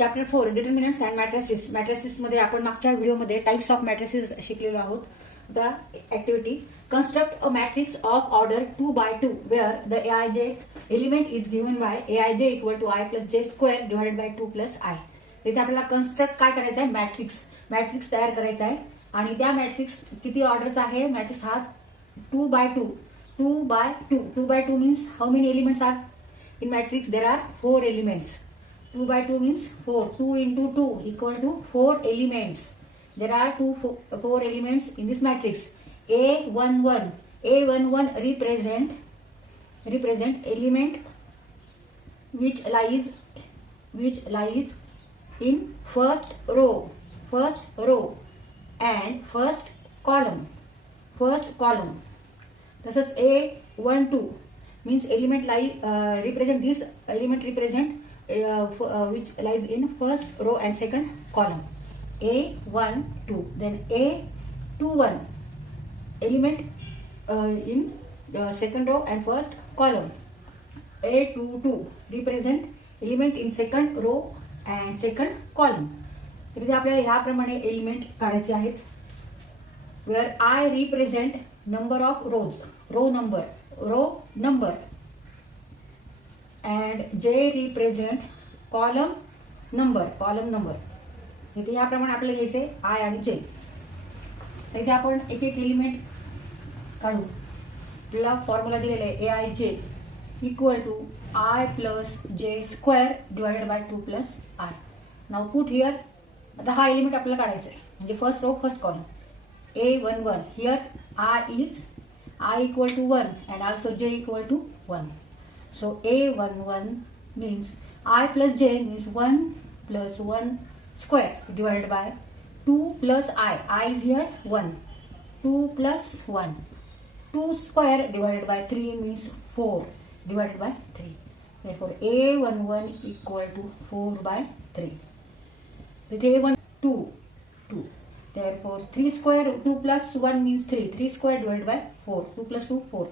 Chapter 4 determinants and matrices. Matrices मध्ये आपण मागच्या व्हिडिओमध्ये टाइप्स ऑफ मॅट्रिसेस शिकलेलो आहोत. The activity construct a matrix of order 2 by 2 where the aij element is given by aij equal to I plus j square divided by 2 plus I. इथे आपल्याला construct काय करायचं आहे, मॅट्रिक्स तयार करायचा आहे. आणि त्या मॅट्रिक्स किती ऑर्डरचा आहे, मॅट्रिक्स हा 2 by 2. 2 by 2. 2 by 2 means how many elements are in matrix? There are 4 elements. 2 by 2 means 4. 2 into 2 equal to 4 elements. There are 4 elements in this matrix. A11 represent element which lies in first row and first column. Thus A12 means element represent this element which lies in first row and second column. A12. Then A21 element in second row and first column. A22 represent element in second row and second column. तर इथे आपल्याला ह्याप्रमाणे element काढायचे आहेत. Where I represent number of rows, row number and J represent column number. इथे याप्रमाणे आपल्याला घ्यायचे I आणि J. इथे आपण एक एलिमेंट काढू. आपल्याला फॉर्म्युला दिलेला आहे aij equal to I plus j square divided by 2 plus I. Now put here. आता हा एलिमेंट आपल्याला काढायचा आहे, म्हणजे first row first column. A11 here I equal to 1 and also j equal to 1. So A11 means I plus j means 1 plus 1 square divided by 2 plus I. I is here 1. 2 plus 1. 2 square divided by 3 means 4 divided by 3. Therefore A11 equal to 4 by 3. With A1 2. Therefore 3 square 2 plus 1 means 3. 3 square divided by 4. 2 plus 2 4.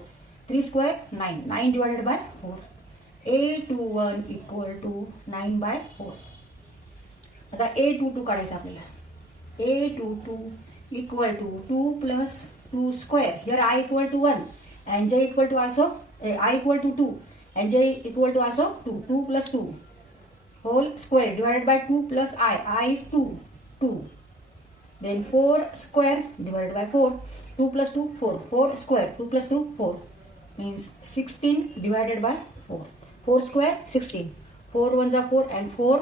3 square 9. 9 divided by 4. A21 equal to 9 by 4. आता A22 काढायचं आपल्याला. A22 equal to 2 plus 2 square. Here I equal to 1 and j equal to also I equal to 2 and j equal to also 2. 2 plus 2 whole square divided by 2 plus I. I is 2. Then 4 square divided by 4. 2 plus 2 4. 4 square 2 plus 2 4 means 16 divided by 4. 4 square 16. 4 1s are 4 and 4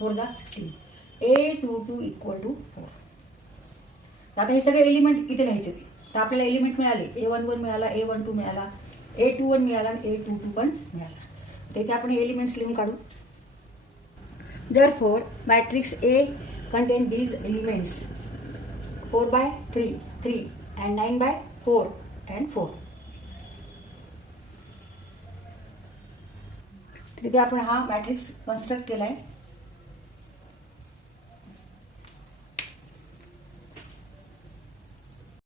4s are 16. A22 equal to 4. आता हे सगळे element इथे लिहायचे. तर आपल्याला element मिळाले. A11 मिळाला, A12 मिळाला, A21 मिळाला आणि A22 पण मिळाला. तर इथे आपण एलिमेंट्स लिहून काढू. Therefore matrix A contain these elements 4 by 3 and 9 by 4 and 4. तर इथे आपण हा मॅट्रिक्स कन्स्ट्रक्ट केलाय.